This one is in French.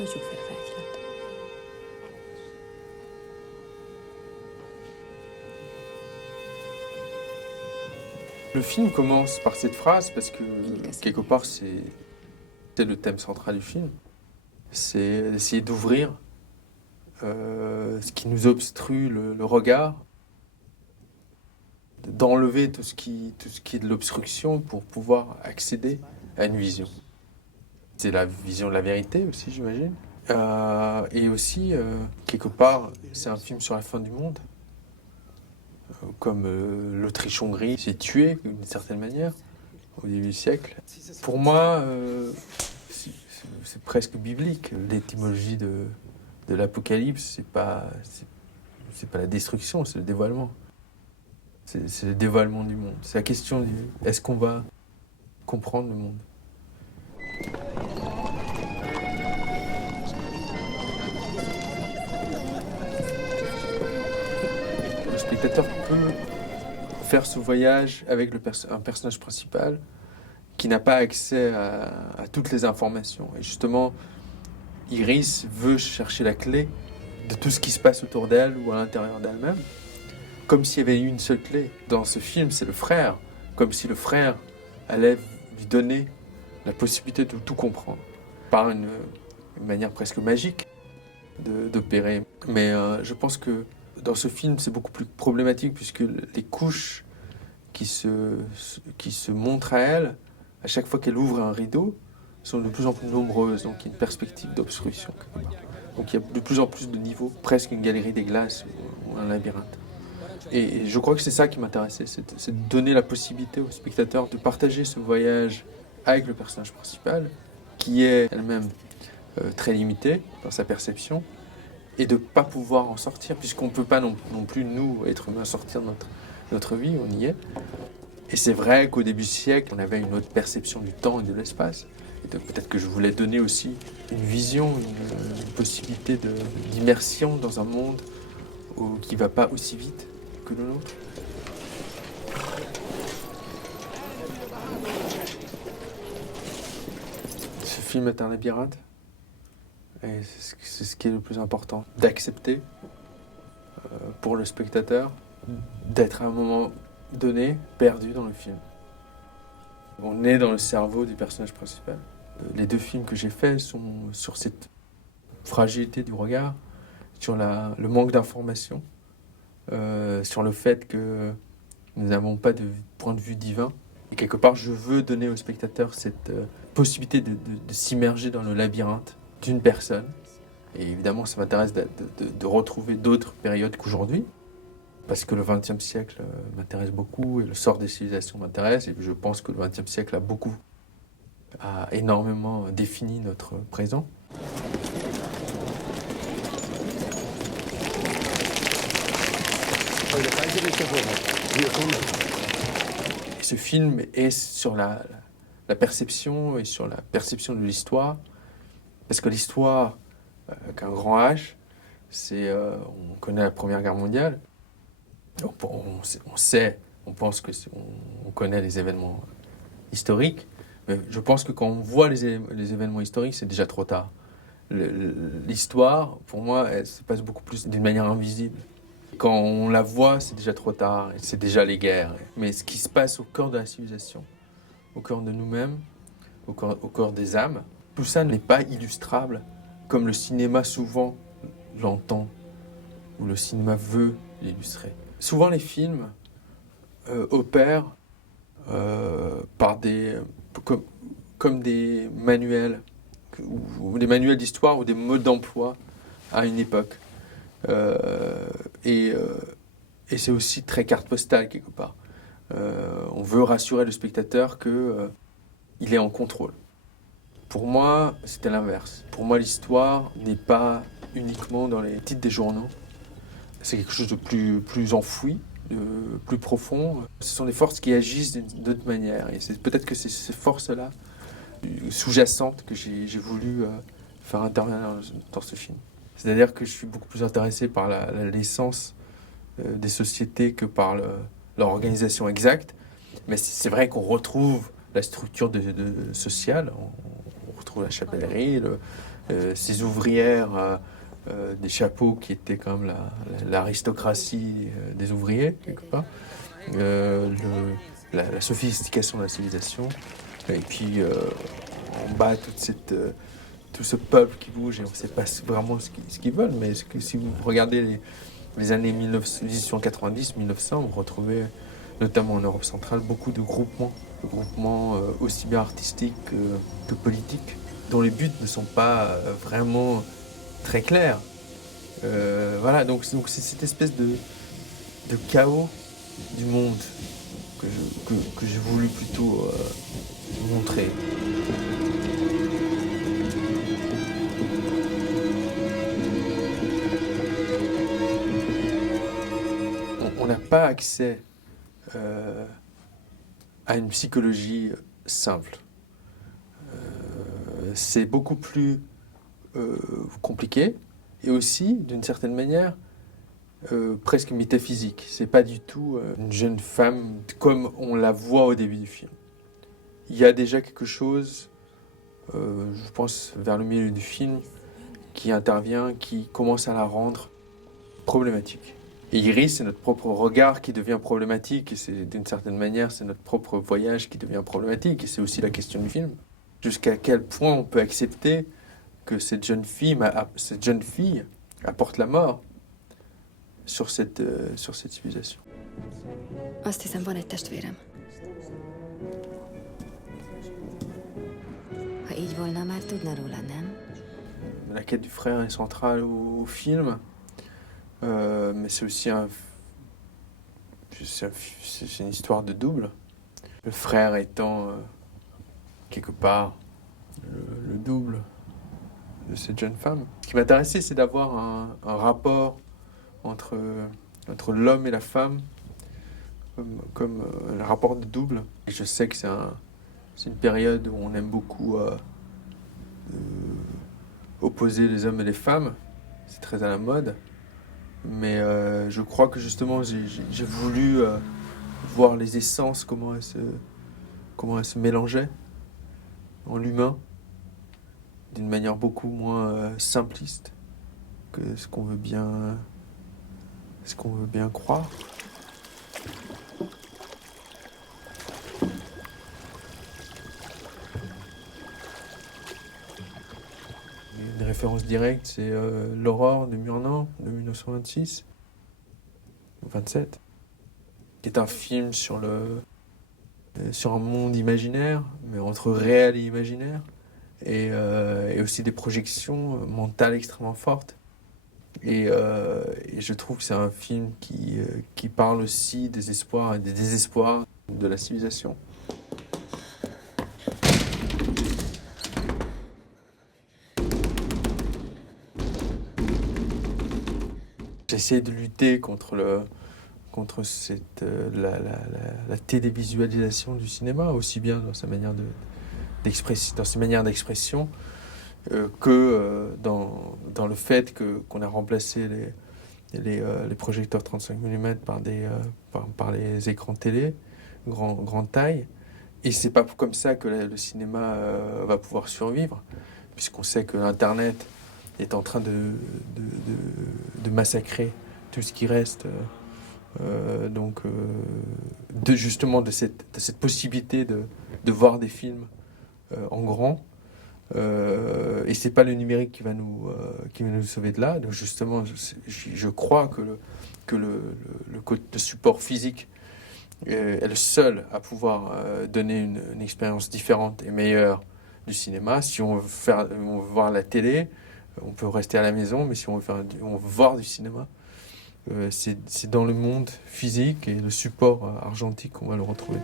وأشوف الفاتلة. Le film commence par cette phrase parce que, quelque part, c'est le thème central du film. C'est d'essayer d'ouvrir ce qui nous obstrue le regard, d'enlever tout ce qui est de l'obstruction pour pouvoir accéder à une vision. C'est la vision de la vérité aussi, j'imagine. Et aussi, quelque part, c'est un film sur la fin du monde. Comme l'Autriche-Hongrie s'est tuée d'une certaine manière au début du siècle. Pour moi, c'est presque biblique. L'étymologie de l'Apocalypse, c'est pas la destruction, c'est le dévoilement. C'est le dévoilement du monde. C'est la question est-ce qu'on va comprendre le monde? Le spectateur peut faire ce voyage avec un personnage principal qui n'a pas accès à toutes les informations. Et justement, Iris veut chercher la clé de tout ce qui se passe autour d'elle ou à l'intérieur d'elle-même, comme s'il y avait eu une seule clé. Dans ce film, c'est le frère, comme si le frère allait lui donner la possibilité de tout comprendre, par une manière presque magique d'opérer. Mais je pense que dans ce film, c'est beaucoup plus problématique, puisque les couches qui se montrent à elle, à chaque fois qu'elle ouvre un rideau, sont de plus en plus nombreuses, donc il y a une perspective d'obstruction. Donc il y a de plus en plus de niveaux, presque une galerie des glaces ou un labyrinthe. Et je crois que c'est ça qui m'intéressait, c'est de donner la possibilité au spectateur de partager ce voyage avec le personnage principal, qui est elle-même très limitée dans sa perception, et de ne pas pouvoir en sortir, puisqu'on ne peut pas non plus, nous, êtres humains, sortir de notre vie, on y est. Et c'est vrai qu'au début du siècle, on avait une autre perception du temps et de l'espace. Et donc peut-être que je voulais donner aussi une vision, une possibilité d'immersion dans un monde qui ne va pas aussi vite que le nôtre. Ce film est un labyrinthe. Et c'est ce qui est le plus important, d'accepter pour le spectateur d'être à un moment donné perdu dans le film. On est dans le cerveau du personnage principal. Les deux films que j'ai faits sont sur cette fragilité du regard, sur le manque d'information, sur le fait que nous n'avons pas de point de vue divin. Et quelque part, je veux donner au spectateur cette possibilité de s'immerger dans le labyrinthe d'une personne. Et évidemment, ça m'intéresse de retrouver d'autres périodes qu'aujourd'hui, parce que le XXe siècle m'intéresse beaucoup et le sort des civilisations m'intéresse. Et je pense que le XXe siècle a énormément défini notre présent. Et ce film est sur la perception et sur la perception de l'histoire, parce que l'histoire, avec un grand H, on connaît la Première Guerre mondiale. On pense qu'on connaît les événements historiques, mais je pense que quand on voit les événements historiques, c'est déjà trop tard. L'histoire, pour moi, elle se passe beaucoup plus d'une manière invisible. Quand on la voit, c'est déjà trop tard, c'est déjà les guerres. Mais ce qui se passe au cœur de la civilisation, au cœur de nous-mêmes, au cœur des âmes, tout ça n'est pas illustrable comme le cinéma souvent l'entend, ou le cinéma veut l'illustrer. Souvent les films opèrent comme des manuels, ou des manuels d'histoire ou des modes d'emploi à une époque. Et c'est aussi très carte postale quelque part. On veut rassurer le spectateur qu'il est en contrôle. Pour moi, c'était l'inverse. Pour moi, l'histoire n'est pas uniquement dans les titres des journaux. C'est quelque chose de plus enfoui, de plus profond. Ce sont des forces qui agissent d'autre manière. Et c'est peut-être que c'est ces forces-là, sous-jacentes, que j'ai voulu faire intervenir dans ce film. C'est-à-dire que je suis beaucoup plus intéressé par l'essence des sociétés que par leur organisation exacte. Mais c'est vrai qu'on retrouve la structure sociale. On retrouve la chapellerie, ces ouvrières, des chapeaux qui étaient quand même l'aristocratie des ouvriers, quelque part. La sophistication de la civilisation. Et puis en bas, tout ce peuple qui bouge, et on ne sait pas vraiment ce qu'ils veulent, mais si vous regardez les années 1890-1900, vous retrouvez, notamment en Europe centrale, beaucoup de groupements aussi bien artistiques que politiques, dont les buts ne sont pas vraiment très clairs. Voilà, donc c'est cette espèce de chaos du monde que j'ai voulu plutôt montrer. On n'a pas accès à une psychologie simple. C'est beaucoup plus compliqué et aussi, d'une certaine manière, presque métaphysique. C'est pas du tout une jeune femme comme on la voit au début du film. Il y a déjà quelque chose, je pense, vers le milieu du film, qui intervient, qui commence à la rendre problématique. Et Iris, c'est notre propre regard qui devient problématique, et c'est d'une certaine manière, c'est notre propre voyage qui devient problématique, et c'est aussi la question du film. Jusqu'à quel point on peut accepter que cette jeune fille apporte la mort sur cette civilisation. Azt hiszem, van egy testvérem. Ha így volna, már tudna róla, nem? La quête du frère est centrale au film, mais c'est aussi c'est une histoire de double. Le frère étant quelque part le double de cette jeune femme. Ce qui m'intéressait, c'est d'avoir un rapport entre l'homme et la femme, comme le rapport de double. Et je sais que c'est une période où on aime beaucoup opposer les hommes et les femmes. C'est très à la mode. Mais je crois que justement, j'ai voulu voir les essences, comment elles se mélangeaient en l'humain, d'une manière beaucoup moins simpliste que ce qu'on veut bien croire. Une référence directe, c'est L'Aurore de Murnau de 1926, ou 27, qui est un film sur un monde imaginaire, mais entre réel et imaginaire, et aussi des projections mentales extrêmement fortes. Et je trouve que c'est un film qui parle aussi des espoirs et des désespoirs de la civilisation. J'essaie de lutter contre la télévisualisation du cinéma, aussi bien dans sa manière d'expression que dans le fait qu'on a remplacé les projecteurs 35 mm par les écrans télé, grande taille. Et c'est pas comme ça que le cinéma va pouvoir survivre, puisqu'on sait que Internet est en train de massacrer tout ce qui reste justement de cette possibilité de voir des films en grand. Et c'est pas le numérique qui va nous sauver de là. Donc justement, je crois que le support physique est le seul à pouvoir donner une expérience différente et meilleure du cinéma. Si on veut voir la télé, on peut rester à la maison, mais si on veut voir du cinéma, c'est dans le monde physique et le support argentique qu'on va le retrouver.